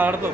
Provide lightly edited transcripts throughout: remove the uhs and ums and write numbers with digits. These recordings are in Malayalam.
അടുത്തു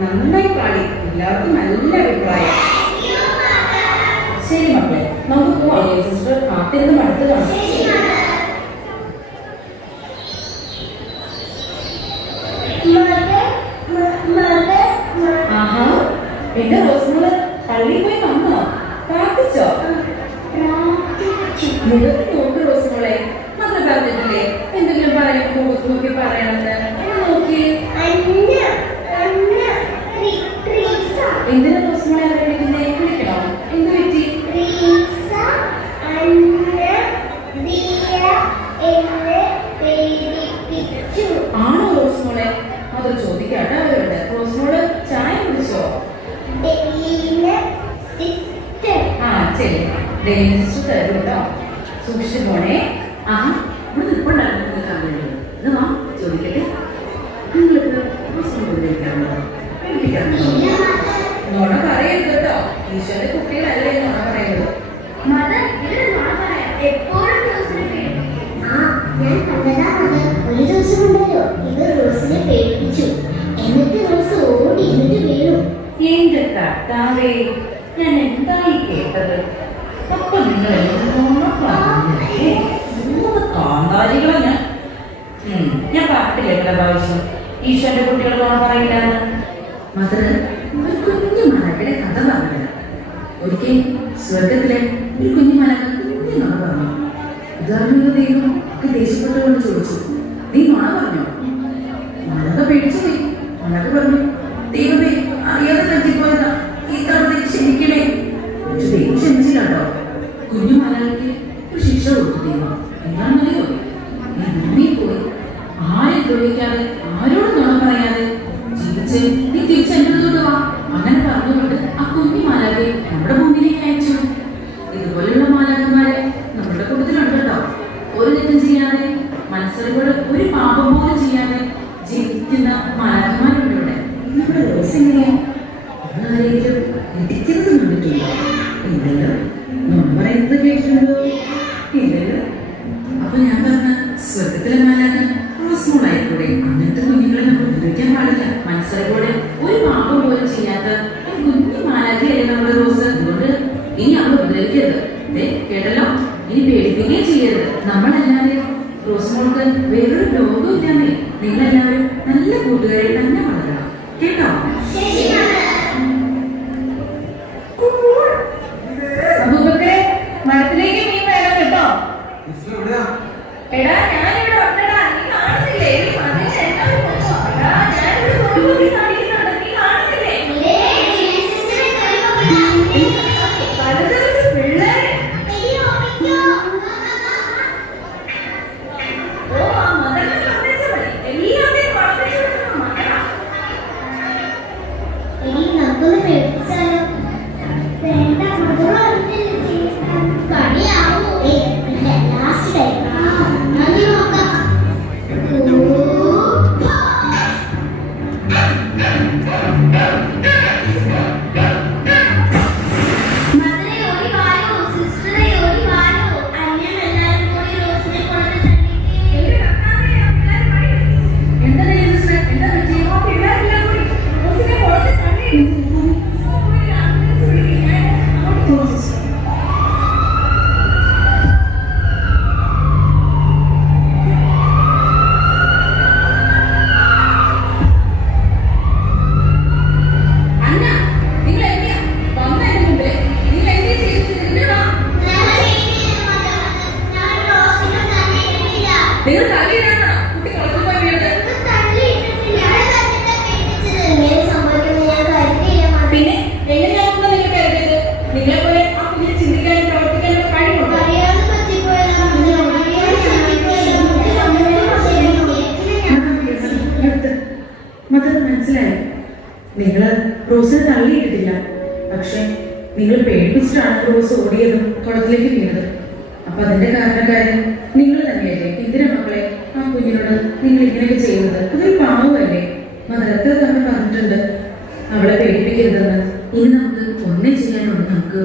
നന്നായി പാടി. എല്ലാവർക്കും നല്ല അഭിപ്രായം. ശരി മക്കളെ, നമുക്ക് പോവാം. സിസ്റ്റർ കാത്തിരുന്ന് മടുത്തതാണ്. ആഹാ, എന്റെ റോസ്മോള് പള്ളിയിൽ പോയി വന്നോ? പ്രാർത്ഥിച്ചോ? മുഖത്ത് നോക്ക് റോസ്മോളെ. മക്കൾ പറഞ്ഞിട്ടില്ലേ എന്തെങ്കിലും പറയുമ്പോ മുഖത്ത് നോക്കി പറയണമെന്ന്? നോക്കി. എന്തിനാ റോസ്മോളെ അവരെ വിളിക്കുന്നേ? വിളിക്കണോ? എന്ത് പറ്റി? ആണോ റോസ്മോളെ? അത് ചോദിക്കാട്ടോ അവരോട്. റോസ്മോള് ചായ കുടിച്ചോ? ആ ശരി, ഡെയിലി സിസ്റ്റർ തരും കേട്ടോ. സൂക്ഷിച്ചു പോണേ. ആ ഇവിടെ നിൽപ്പുണ്ടായിരുന്നു കാണുന്നത്. ഇത് വാ ചോദിക്കട്ടെ, നിങ്ങൾക്ക് നോണ പറയരുത് കേട്ടോ. ഈശോയുടെ കുട്ടികളല്ലേ നോണ പറയുന്നത്. ഒരു ദിവസം ഉണ്ടല്ലോ ഇവർ റോസിനെ പേടിപ്പിച്ചു. എന്നിട്ട് റോസ് ഓടി എന്നിട്ട് വീണു. എന്റെ കർത്താവേ, ഞാൻ എന്തായി കേട്ടത്? അപ്പൊ നിങ്ങൾ കാന്താരികളെ ഞാൻ ഞാൻ പറഞ്ഞില്ലേ പല പ്രാവശ്യം ഈശ്വരന്റെ കുട്ടികൾ നുണ പറയില്ലാന്ന്. മദർ ഒരു കുഞ്ഞു മലയുടെ കഥ പറഞ്ഞില്ല. ഒരിക്കൽ സ്വർഗത്തിലെ ഒരു കുഞ്ഞു മലക കുഞ്ഞു നുണ പറഞ്ഞു. ഉദാഹരണ ദൈവം ഒക്കെ ദേഷ്യപ്പെട്ടുകൊണ്ട് ചോദിച്ചു, നീ നുണ പറഞ്ഞോ? മലക പേടിച്ചു പോയി. മലക പറഞ്ഞു, ദൈവമേ അറിയാതെ പറ്റിപ്പോയതാ, ഈ തവണ ക്ഷമിക്കണേ. പക്ഷെ ദൈവം ക്ഷമിച്ചില്ല കേട്ടോ. കുഞ്ഞു മലകൾക്ക് ഒരു ശിക്ഷ കൊടുത്തു ദൈവം. എന്താണെന്നറിയോ? നീ ഭൂമിയിൽ പോയി ആരെ ദ്രോഹിക്കാതെ ആരോടും നുണ പറയാതെ ജീവിച്ച് നീ തിരിച്ചെടുത്തോട്ട് വാ. അങ്ങനെ പറഞ്ഞുകൊണ്ട് ആ കുഞ്ഞു മാലാഖയെ നമ്മുടെ ഭൂമിയിലേക്ക് അയച്ചു. ഇതുപോലെയുള്ള മാലാഖമാരെ നമ്മുടെ കൂട്ടത്തിലുണ്ട് കേട്ടോ. ഒരു തെറ്റും ചെയ്യാതെ മനസ്സിലൂടെ ഒരു പാപം പോലും ചെയ്യാതെ ജീവിക്കുന്ന മാലാഖമാരുണ്ട് ഇവിടെ. നമ്മുടെ റോസ് എങ്ങനെയാ? ആരെങ്കിലും ഇടിക്കുന്നത് കണ്ടിട്ടുണ്ടോ? ഇല്ലല്ലോ. നുണ പറയുന്നത് കേട്ടിട്ടുണ്ടോ? ഇല്ലല്ലോ. അപ്പൊ ഞാൻ പറഞ്ഞ സ്വർഗത്തിലെ മാലാഖ റോസ്മോളായിക്കൂടെ? അങ്ങനത്തെ കുഞ്ഞുങ്ങളെ നമ്മൾ ഉപയോഗിക്കാൻ പാടില്ല. മനസ്സിലൂടെ ഒരു പാപം പോലും ചെയ്യാത്ത ഒരു കുഞ്ഞു മാലാഖയല്ലേ നമ്മുടെ റോസ്. അതുകൊണ്ട് ഇനി അവൾ ഉപദ്രവിക്കരുത്. കേട്ടല്ലോ? ഇനി പേടിപ്പിക്കുകയും ചെയ്യരുത്. നമ്മളല്ലാതെ റോസ്മോൾക്ക് വേറൊരു ലോകവും ഇല്ലാന്നേ. നിങ്ങളെല്ലാവരും നല്ല കൂട്ടുകാരെ തന്നെ വളരണം കേട്ടോ? അബൂബക്കറെ, മരത്തിലേക്ക് മീൻ വേണം കേട്ടോ. എടാ ഞാനിവിടെ ഉണ്ടടാ, നീ കാണുന്നില്ലേ? നീ വന്നിട്ട് എന്നോട് പോകോ? എടാ ഞാനിവിടെ നോക്കി കാണിക്കുന്നുണ്ട്, നീ കാണുന്നില്ലേ? പലതരത്തിൽ പിള്ളേരെ. ഓ ആ മദറിനെ സന്ദേശം മതി. എല്ലാവരെയും വളർത്തിച്ചു കൊടുക്കുന്ന മകളാ. ഇനി നമുക്കൊന്ന് പേടിച്ചാലോ? വേണ്ട, കളിയാവോ? ഇല്ല, ലാസ്റ്റ് ടൈം നോക്കാം. നിങ്ങൾ തള്ളിയിടാണോ കുട്ടി കുളത്തിൽ പോയി വീണത്? പിന്നെ എങ്ങനെയാണെന്ന് നിങ്ങൾ കരുതരുത്. നിങ്ങളെ പോലെ ആ കുഞ്ഞിനെ ചിന്തിക്കാനും പ്രവർത്തിക്കാനും കഴിവുണ്ടോ? മദർ മനസ്സിലായി. നിങ്ങള് റോസിനെ തള്ളിയിട്ടിട്ടില്ല. പക്ഷെ നിങ്ങൾ പേടിപ്പിച്ചിട്ടാണ് റോസ് ഓടിയതും കുളത്തിലേക്ക് വീണത്. അപ്പൊ അതിന്റെ കാരണക്കാരൻ നിങ്ങൾ തന്നെയല്ലേ? എന്തിനാ മക്കളെ ആ കുഞ്ഞിനോട് നിങ്ങൾ ഇങ്ങനെയൊക്കെ ചെയ്യുന്നത്? അതൊരു പാവമല്ലേ? മദർ എത്ര തവണ പറഞ്ഞിട്ടുണ്ട് അവളെ പേടിപ്പിക്കരുതെന്ന്. ഇനി നമുക്ക് ഒന്നേ ചെയ്യാനുണ്ട്. നമുക്ക്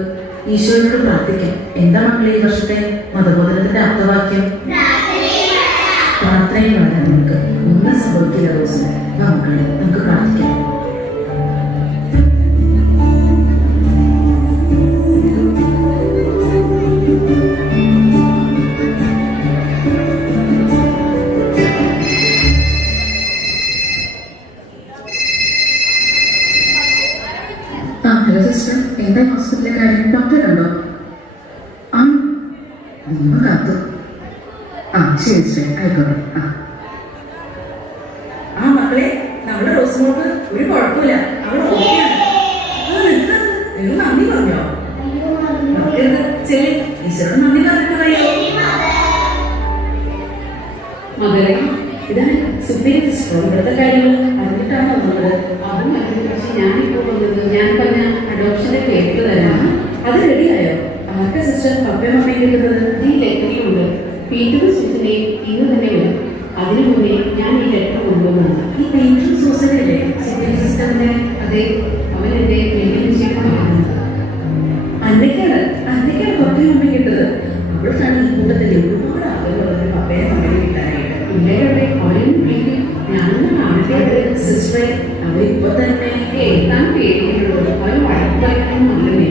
ഈശോയോട് പ്രാർത്ഥിക്കാം. എന്താ മക്കളെ ഈ വർഷത്തെ മതബോധനത്തിന്റെ അർത്ഥവാക്യം? പ്രാർത്ഥനയും വളരെ നമുക്ക് ഒന്നും സംഭവിക്കില്ല റോസിന്. മക്കളെ നമുക്ക് പ്രാർത്ഥിക്കാം. ഹലോ സിസ്റ്റർ, എന്താ ഹോസ്പിറ്റലിലെ കാര്യം? ഡോക്ടറെ കണ്ടോ? ആ ദൈവം കാത്തു. ആ ശരി ശരി, ആയിക്കോട്ടെ. ആ മക്കളെ, നമ്മുടെ റോസ്മോൾക്ക് ഒരു കുഴപ്പമില്ല. അവൾ ഓക്കെയാണ്. നിങ്ങൾ നന്ദി പറഞ്ഞോ? ചെല്ലി ഈശ്വരൻ നന്ദി പറഞ്ഞിട്ട് പറയോ? മകളെ, ഇതാണ് സുപ്രീം സിസ്റ്റർ. ഇവിടുത്തെ കാര്യങ്ങൾ അറിഞ്ഞിട്ടാണ് വന്നത്. അതും പക്ഷെ ഞാനിപ്പോൾ വന്നത് ഞാൻ പറഞ്ഞ അഡോപ്ഷന്റെ പേപ്പർ തരാം. അത് റെഡിയായോ? ആർക്കാ സിസ്റ്റർ പപ്പയും അമ്മയും കിട്ടുന്നത്? ഈ ലെറ്ററിലുണ്ട്. പീറ്റർ സിസ്റ്ററിനെയും ഇന്ന് തന്നെ വരും. അതിനു മുന്നേ ഞാൻ ഈ ലെറ്റർ കൊണ്ടുവന്നതാണ്. ഈ പീറ്റർ സോസനല്ലേ സുപ്രീം സിസ്റ്ററിന്റെ? അതെ, അവൻ എന്റെ വലിയ വിഷയമാണ്. അന്നേക്കാണ് പപ്പയും അമ്മയും കിട്ടത്. അവിടുത്താണ് ഈ കൂട്ടത്തിന്റെ ഒരുപാട് ആളുകളുള്ളത് പപ്പയെ അമ്മയെ കിട്ടാനായിട്ട്. പിള്ളേരുടെ അവരെയും വിളിക്കും. ഞാനൊന്നും കാണട്ടെ സിസ്റ്ററെ. അവരിപ്പോ തന്നെ എഴുതാൻ പേടിയുള്ളത്. അവർ വഴക്കുറയ്ക്കാനൊന്നുമല്ലേ.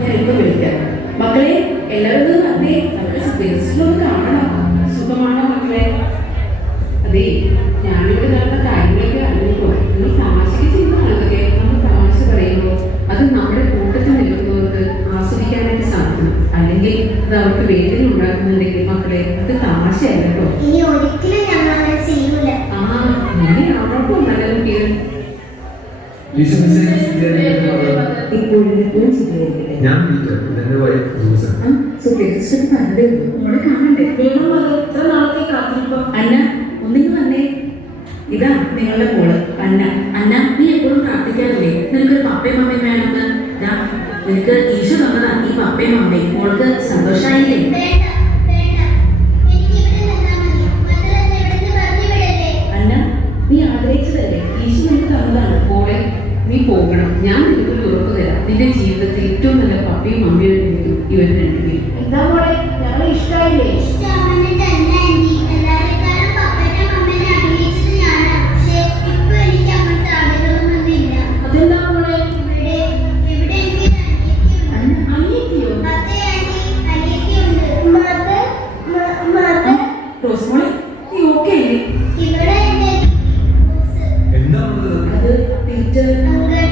ഞാൻ ഇപ്പൊ വിളിക്കാം. മക്കളെ എല്ലാവരും അതെ നമ്മുടെ സ്പേസിലൊന്ന് കാണണം. സുഖമാണോ മക്കളെ? ഇപ്പോഴും ശരിയായിരിക്കട്ടെ. ഞാൻ പീറ്റർ, ഇതെന്റെ വൈഫ് സൂസൻ. സുഖിച്ചിട്ട് പറഞ്ഞതേ ഉള്ളൂ. മോളെ കാണണ്ടേ? വേണം മതി, എത്ര നാളത്തെ കാത്തിരിപ്പോ. അന്ന ഒന്നിങ്ങ് വന്നേ. ഇതാ നിങ്ങളുടെ മോള് അന്ന. അന്ന, നീ എപ്പോഴും പ്രാർത്ഥിക്കാറില്ലേ നിനക്കൊരു പപ്പയും അമ്മയും വേണമെന്ന്? നിനക്ക് ഈശോ തന്നതാ ഈ പപ്പയും അമ്മയും. മോൾക്ക് സന്തോഷായില്ലേ? വേണ്ട വേണ്ട, എനിക്ക് ഇവിടെ നിന്നാ മതി. മക്കളെന്നെ ഇവിടുന്ന് പറഞ്ഞു വിടല്ലേ. അന്ന, നീ ആഗ്രഹിച്ചതല്ലേ? ഈശോ നിനക്ക് തന്നതാണ്. പോളെ, നീ പോകണം. ഞാൻ നിനക്കൊരു ഉറപ്പ് തരാം. നിന്റെ ജീവിതത്തിൽ ഏറ്റവും നല്ല പപ്പയും അമ്മയും ഇവർ രണ്ടുപേരും. എന്താ മോളെ, ഞങ്ങളെ ഇഷ്ടായില്ലേ? ഇഷ്ടമാണെന്ന് തന്നെ ആന്റി. എല്ലാവരെക്കാളും പപ്പേനെ അമ്മേനെ ആഗ്രഹിച്ചത് ഞാനാ. പക്ഷേ ഇപ്പൊ എനിക്ക് അങ്ങനത്തെ ആഗ്രഹമൊന്നുമില്ല. അതെന്താ മോളെ? ഇവിടെ ഇവിടെ എനിക്ക് അനിയത്തിയുണ്ട്. അനിയത്തിയോ? അതെ ആന്റി, അനിയത്തിയുണ്ട്. റോസ് മോളെ, നീ ഓക്കെ അല്ലേ? ഇവിടെ എന്റെ റോസ്. എന്താണത്? അത് പീറ്റർ. അങ്കിൾ,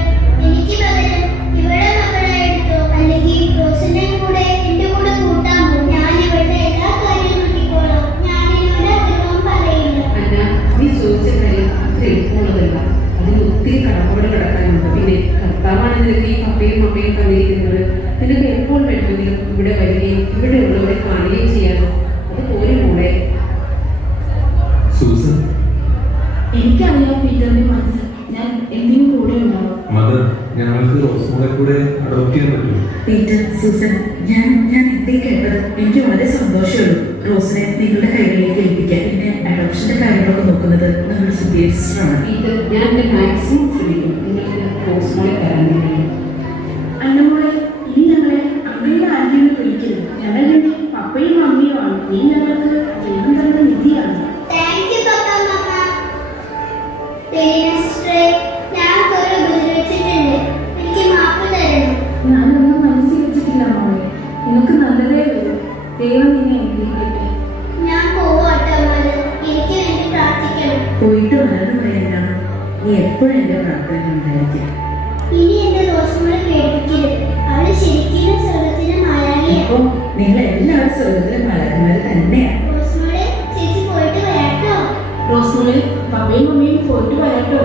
എനിക്ക് പകരം ഇവിടെ മക്കളെ എടുത്തോ, അല്ലെങ്കിൽ റോസിന്റെ കൂടെ എന്റെ കൂടെ കൂട്ടാമോ? ഞാൻ ഇവിടുത്തെ എല്ലാ കാര്യവും നോക്കിക്കോളാം. ഞാൻ ഇവിടെ അധികം പറയില്ല. അല്ല, നീ ചോദിച്ച കാര്യം അത്ര എളുപ്പമുള്ളതല്ല. അതിന് ഒത്തിരി കടമകൾ കിടക്കാനുണ്ട്. പിന്നെ കർത്താവാണ് നിനക്ക് ഈ പപ്പയും അമ്മയും തന്നിരിക്കുന്നത്. നിനക്ക് എപ്പോൾ വേണമെങ്കിലും ഇവിടെ വരികയും ഇവിടെ ഉള്ളവരെ കാണുകയും ചെയ്യാമോ? അതുപോലെ മോളെ. സൂസൻ, എനിക്കറിയാം പീറ്ററിന്റെ മനസ്സ്. ഞാൻ എന്തിനും കൂടെ ഉണ്ടാവും. മദർ, ഞങ്ങൾക്ക് റോസ്മോളെ കൂടെ അഡോപ്റ്റ് ചെയ്യാൻ പറ്റുമോ? പീറ്റർ, സൂസൻ, ഞാൻ എന്തേ കേട്ടത്? എനിക്ക് വളരെ സന്തോഷമുള്ളൂ. റോസിനെ നിങ്ങളുടെ കൈകളിലേക്ക് ഏൽപ്പിക്കാൻ. പിന്നെ അഡോപ്ഷന്റെ കാര്യങ്ങളൊക്കെ നോക്കുന്നത് നമ്മുടെ സുധീർ സിസ്റ്ററാണ്. ഇത് ഞാൻ എൻ്റെ മാക്സിമം ശ്രമിക്കും നിങ്ങൾക്ക് റോസ്മോളെ തരാൻ വേണ്ടി. അന്നമോളെ, ഇനി ഞങ്ങളെ അമ്മയുടെ ആന്റിയെ വിളിക്കരുത്. ഞങ്ങളുടെ പപ്പയും അമ്മയും ആണ്. നീ ഞങ്ങൾക്ക് ദൈവം തന്ന നിധിയാണ്. താങ്ക് യു പപ്പ, മമ്മ. സിസ്റ്ററെ, ഞാൻ ഒരു ഉപദ്രവിച്ചിട്ടുണ്ട്. എനിക്ക് മാപ്പ് തരണം. ഞാനൊന്നും മനസ്സിൽ വെച്ചിട്ടില്ല മോളെ. നിനക്ക് നല്ലതേ വരും. ദൈവം നിന്നെ അനുഗ്രഹിക്കട്ടെ. ഞാൻ പോവാട്ടോ മദർ. എനിക്ക് വേണ്ടി പ്രാർത്ഥിക്കണം. പോയിട്ട് വരാതെ പറയാനാണ്. നീ എപ്പോഴും എന്റെ പ്രാർത്ഥന ഉണ്ടായിരിക്കും. ഇനി എന്റെ റോസ്മോളെ പേടിപ്പിക്കരുത്. അവള് ശരിക്കും സ്വർഗത്തിന്റെ മായാളിയാണ്. അപ്പോ നിങ്ങൾ എല്ലാവരും സ്വർഗത്തിലെ മലക്കന്മാര് തന്നെയാണ്. റോസ്മോളെ, ചേച്ചി പോയിട്ട് വരാട്ടോ. റോസ്മോളെ, പപ്പയും അമ്മയും പോയിട്ട് വരാട്ടോ.